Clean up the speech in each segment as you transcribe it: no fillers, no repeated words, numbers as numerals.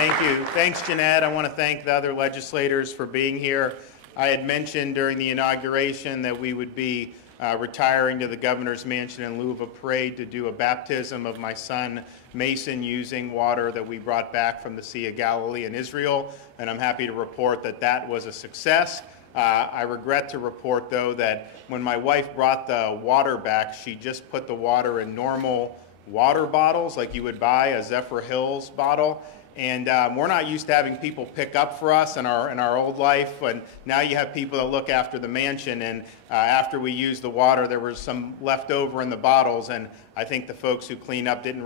Thank you. Thanks, Jeanette. I want to thank the other legislators for being here. I had mentioned during the inauguration that we would be retiring to the governor's mansion in lieu of a parade to do a baptism of my son Mason using water that we brought back from the Sea of Galilee in Israel, and I'm happy to report that that was a success. I regret to report, though, that when my wife brought the water back, she just put the water in normal water bottles like you would buy a Zephyr Hills bottle. And we're not used to having people pick up for us in our old life, and now you have people that look after the mansion, and after we used the water, there was some left over in the bottles, and I think the folks who cleaned up didn't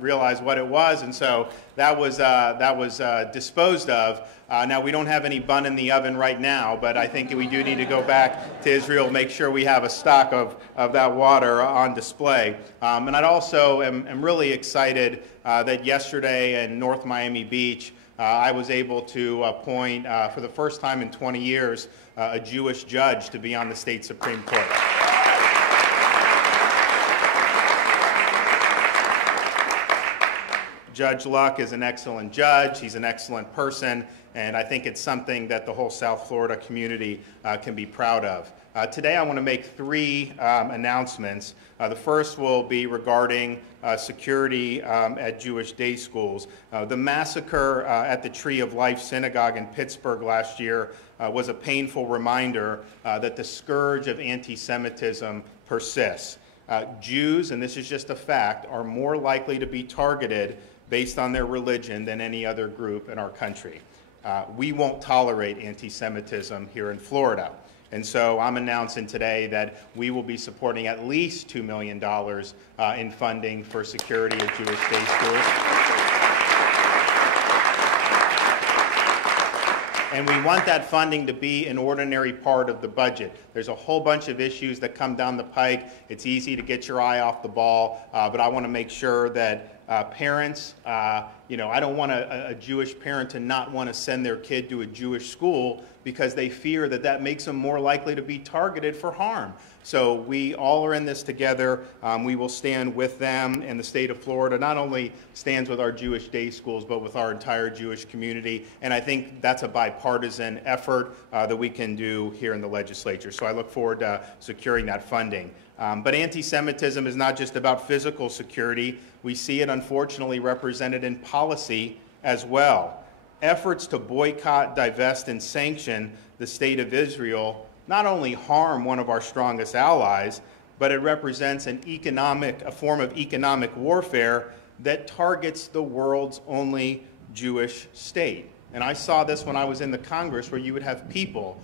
realize what it was, and so that was disposed of. Now, we don't have any bun in the oven right now, but I think we do need to go back to Israel, make sure we have a stock of that water on display. And I also am really excited that yesterday in North Miami Beach, I was able to appoint, for the first time in 20 years, a Jewish judge to be on the state Supreme Court. Judge Luck is an excellent judge. He's an excellent person, and I think it's something that the whole South Florida community can be proud of. Today I want to make three announcements. The first will be regarding security at Jewish day schools. The massacre at the Tree of Life Synagogue in Pittsburgh last year was a painful reminder that the scourge of anti-Semitism persists. Jews, and this is just a fact, are more likely to be targeted based on their religion than any other group in our country. We won't tolerate anti-Semitism here in Florida. And so I'm announcing today that we will be supporting at least $2 million in funding for security at Jewish day schools. And we want that funding to be an ordinary part of the budget. There's a whole bunch of issues that come down the pike. It's easy to get your eye off the ball, but I want to make sure that parents, I don't want a Jewish parent to not want to send their kid to a Jewish school because they fear that that makes them more likely to be targeted for harm. So we all are in this together. We will stand with them, and the state of Florida not only stands with our Jewish day schools, but with our entire Jewish community. And I think that's a bipartisan effort that we can do here in the legislature. So I look forward to securing that funding. But anti-Semitism is not just about physical security. We see it, unfortunately, represented in policy as well. Efforts to boycott, divest, and sanction the state of Israel not only harm one of our strongest allies, but it represents a form of economic warfare that targets the world's only Jewish state. And I saw this when I was in the Congress, where you would have people,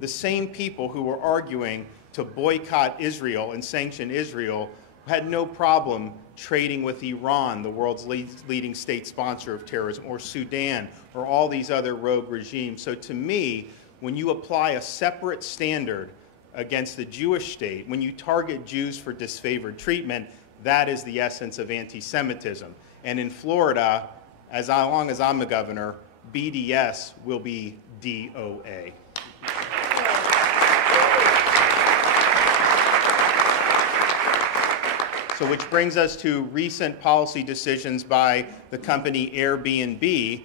the same people who were arguing to boycott Israel and sanction Israel, had no problem trading with Iran, the world's leading state sponsor of terrorism, or Sudan, or all these other rogue regimes. So to me, when you apply a separate standard against the Jewish state, when you target Jews for disfavored treatment, that is the essence of anti-Semitism. And in Florida, as long as I'm the governor, BDS will be DOA. So which brings us to recent policy decisions by the company Airbnb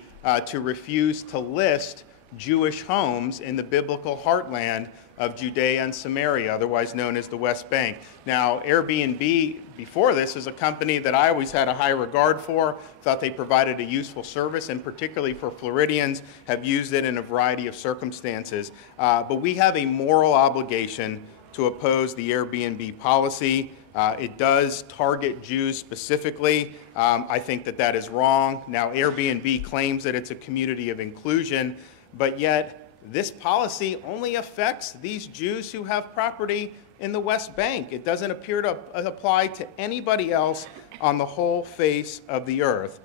to refuse to list Jewish homes in the biblical heartland of Judea and Samaria, otherwise known as the West Bank. Now, Airbnb, before this, is a company that I always had a high regard for, thought they provided a useful service, and particularly for Floridians, have used it in a variety of circumstances. But we have a moral obligation to oppose the Airbnb policy. It does target Jews specifically. I think that that is wrong. Now, Airbnb claims that it's a community of inclusion, but yet this policy only affects these Jews who have property in the West Bank. It doesn't appear to apply to anybody else on the whole face of the earth.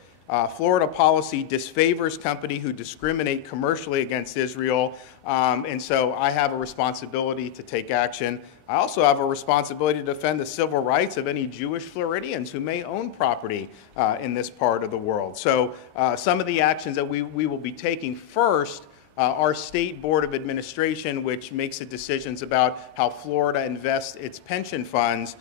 Florida policy disfavors companies who discriminate commercially against Israel, and so I have a responsibility to take action. I also have a responsibility to defend the civil rights of any Jewish Floridians who may own property in this part of the world. So some of the actions that we will be taking: first, our State Board of Administration, which makes the decisions about how Florida invests its pension funds,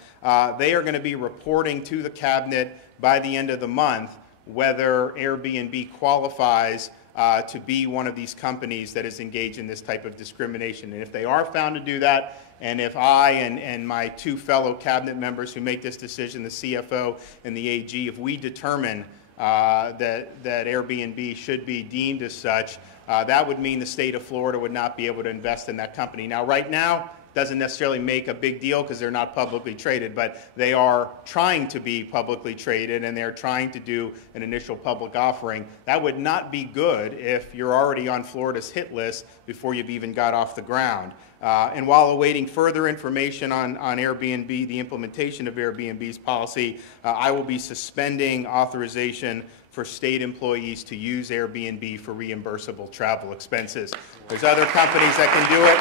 they are going to be reporting to the Cabinet by the end of the month whether Airbnb qualifies to be one of these companies that is engaged in this type of discrimination. And if they are found to do that, and if I and my two fellow cabinet members who make this decision, the CFO and the AG, if we determine that Airbnb should be deemed as such, that would mean the state of Florida would not be able to invest in that company. Now, right now, doesn't necessarily make a big deal because they're not publicly traded, but they are trying to be publicly traded and they're trying to do an initial public offering. That would not be good if you're already on Florida's hit list before you've even got off the ground. And while awaiting further information on Airbnb, the implementation of Airbnb's policy, I will be suspending authorization for state employees to use Airbnb for reimbursable travel expenses. There's other companies that can do it.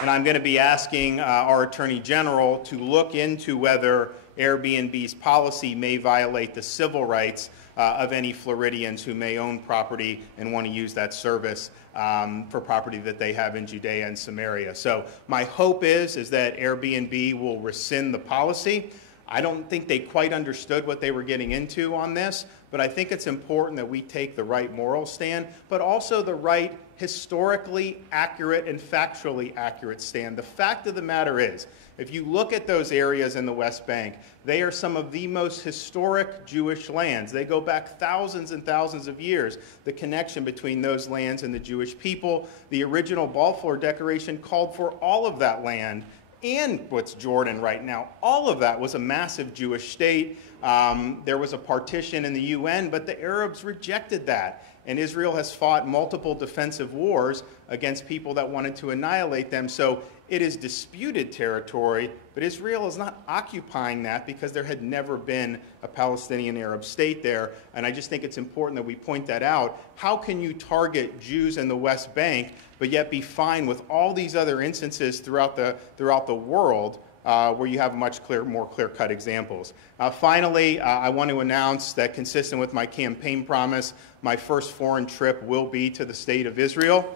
And I'm going to be asking our Attorney General to look into whether Airbnb's policy may violate the civil rights of any Floridians who may own property and want to use that service for property that they have in Judea and Samaria. So my hope is that Airbnb will rescind the policy. I don't think they quite understood what they were getting into on this, but I think it's important that we take the right moral stand, but also the right historically accurate and factually accurate stand. The fact of the matter is, if you look at those areas in the West Bank, they are some of the most historic Jewish lands. They go back thousands and thousands of years, the connection between those lands and the Jewish people. The original Balfour Declaration called for all of that land and what's Jordan right now. All of that was a massive Jewish state. There was a partition in the UN, but the Arabs rejected that. And Israel has fought multiple defensive wars against people that wanted to annihilate them. So it is disputed territory, but Israel is not occupying that because there had never been a Palestinian Arab state there. And I just think it's important that we point that out. How can you target Jews in the West Bank, but yet be fine with all these other instances throughout the world where you have much more clear-cut examples? Finally, I want to announce that, consistent with my campaign promise, my first foreign trip will be to the state of Israel.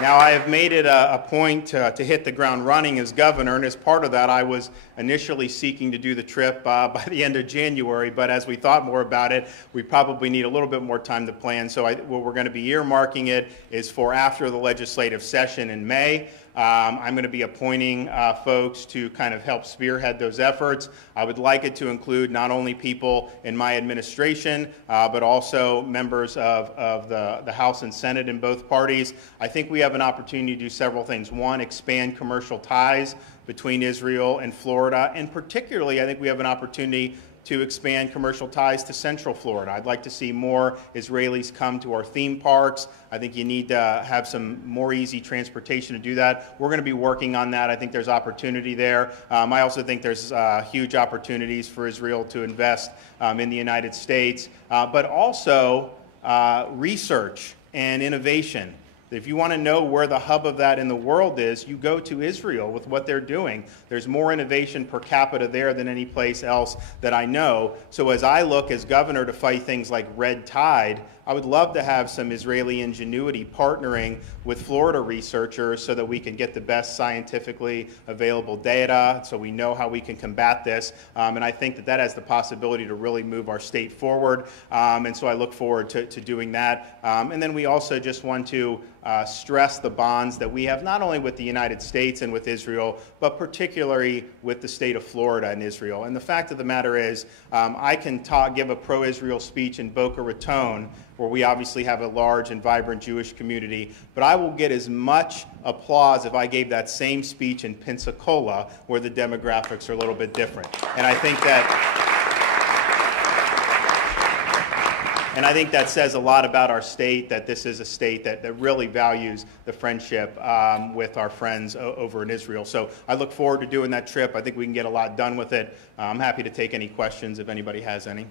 Now, I have made it a point to hit the ground running as governor, and as part of that, I was initially seeking to do the trip by the end of January, but as we thought more about it, we probably need a little bit more time to plan, so what we're going to be earmarking it is for after the legislative session in May. I'm going to be appointing folks to kind of help spearhead those efforts. I would like it to include not only people in my administration, but also members of the House and Senate in both parties. I think we have an opportunity to do several things. One, expand commercial ties between Israel and Florida, and particularly I think we have an opportunity to expand commercial ties to Central Florida. I'd like to see more Israelis come to our theme parks. I think you need to have some more easy transportation to do that. We're going to be working on that. I think there's opportunity there. I also think there's huge opportunities for Israel to invest in the United States, but also research and innovation. If you want to know where the hub of that in the world is, you go to Israel with what they're doing. There's more innovation per capita there than any place else that I know. So as I look as governor to fight things like red tide, I would love to have some Israeli ingenuity partnering with Florida researchers so that we can get the best scientifically available data, so we know how we can combat this. And I think that has the possibility to really move our state forward. And so I look forward to doing that. And then we also just want to stress the bonds that we have not only with the United States and with Israel, but particularly with the state of Florida and Israel. And the fact of the matter is, I can give a pro-Israel speech in Boca Raton, where we obviously have a large and vibrant Jewish community, but I will get as much applause if I gave that same speech in Pensacola, where the demographics are a little bit different. And I think that says a lot about our state, that this is a state that really values the friendship with our friends over in Israel. So I look forward to doing that trip. I think we can get a lot done with it. I'm happy to take any questions if anybody has any.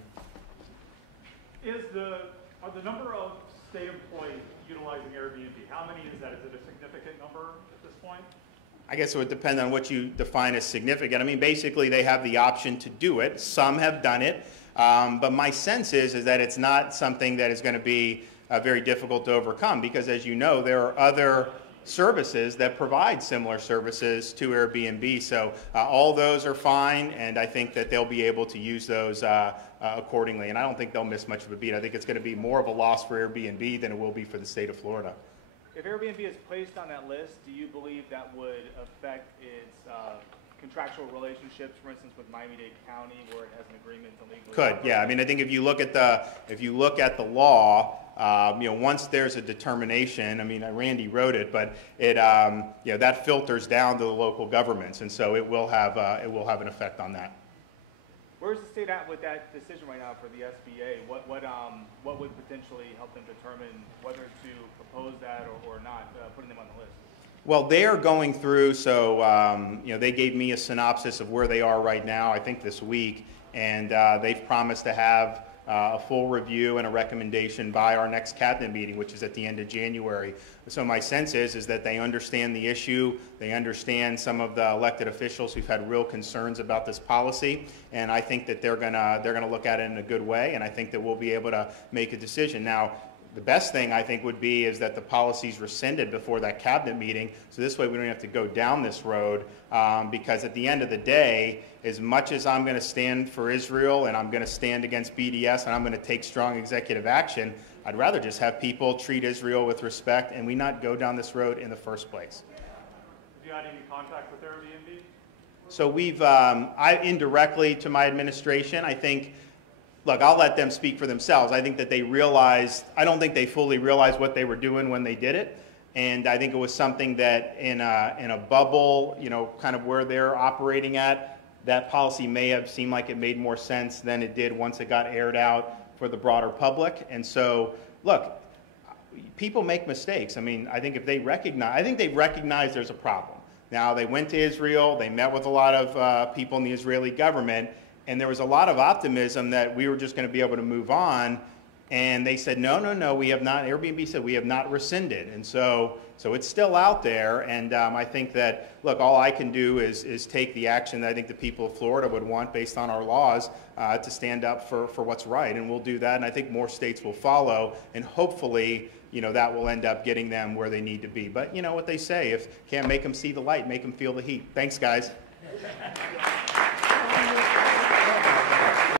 Are the number of state employees utilizing Airbnb, how many is that? Is it a significant number at this point? I guess it would depend on what you define as significant. I mean, basically, they have the option to do it. Some have done it. But my sense is that it's not something that is going to be very difficult to overcome because, as you know, there are other services that provide similar services to Airbnb. So all those are fine, and I think that they'll be able to use those accordingly. And I don't think they'll miss much of a beat. I think it's going to be more of a loss for Airbnb than it will be for the state of Florida. If Airbnb is placed on that list, do you believe that would affect its contractual relationships, for instance, with Miami-Dade County, where it has an agreement to legally Could, yeah. I mean, I think if you look at the law, once there's a determination, I mean, Randy wrote it, but it, that filters down to the local governments, and so it will have an effect on that. Where's the state at with that decision right now for the SBA? What would potentially help them determine whether to propose that or not, putting them on the list? Well, they are going through, so they gave me a synopsis of where they are right now, I think this week, and they've promised to have a full review and a recommendation by our next cabinet meeting, which is at the end of January. So my sense is that they understand the issue, they understand some of the elected officials who've had real concerns about this policy, and I think that they're gonna look at it in a good way, and I think that we'll be able to make a decision. Now, the best thing I think would be is that the policy's rescinded before that cabinet meeting, so this way we don't have to go down this road, because at the end of the day, as much as I'm going to stand for Israel and I'm going to stand against BDS and I'm going to take strong executive action, I'd rather just have people treat Israel with respect and we not go down this road in the first place. Have you had any contact with Airbnb? So we've, indirectly to my administration, I think, look, I'll let them speak for themselves. I think that they realized, I don't think they fully realized what they were doing when they did it. And I think it was something that in a bubble, kind of where they're operating at, that policy may have seemed like it made more sense than it did once it got aired out for the broader public. And so, look, people make mistakes. I mean, I think if they recognize there's a problem. Now, they went to Israel, they met with a lot of people in the Israeli government, and there was a lot of optimism that we were just going to be able to move on. And they said, no, we have not, Airbnb said, we have not rescinded. And so it's still out there. And I think that, look, all I can do is take the action that I think the people of Florida would want based on our laws to stand up for what's right. And we'll do that. And I think more states will follow. And hopefully, that will end up getting them where they need to be. But you know what they say, if can't make them see the light, make them feel the heat. Thanks, guys.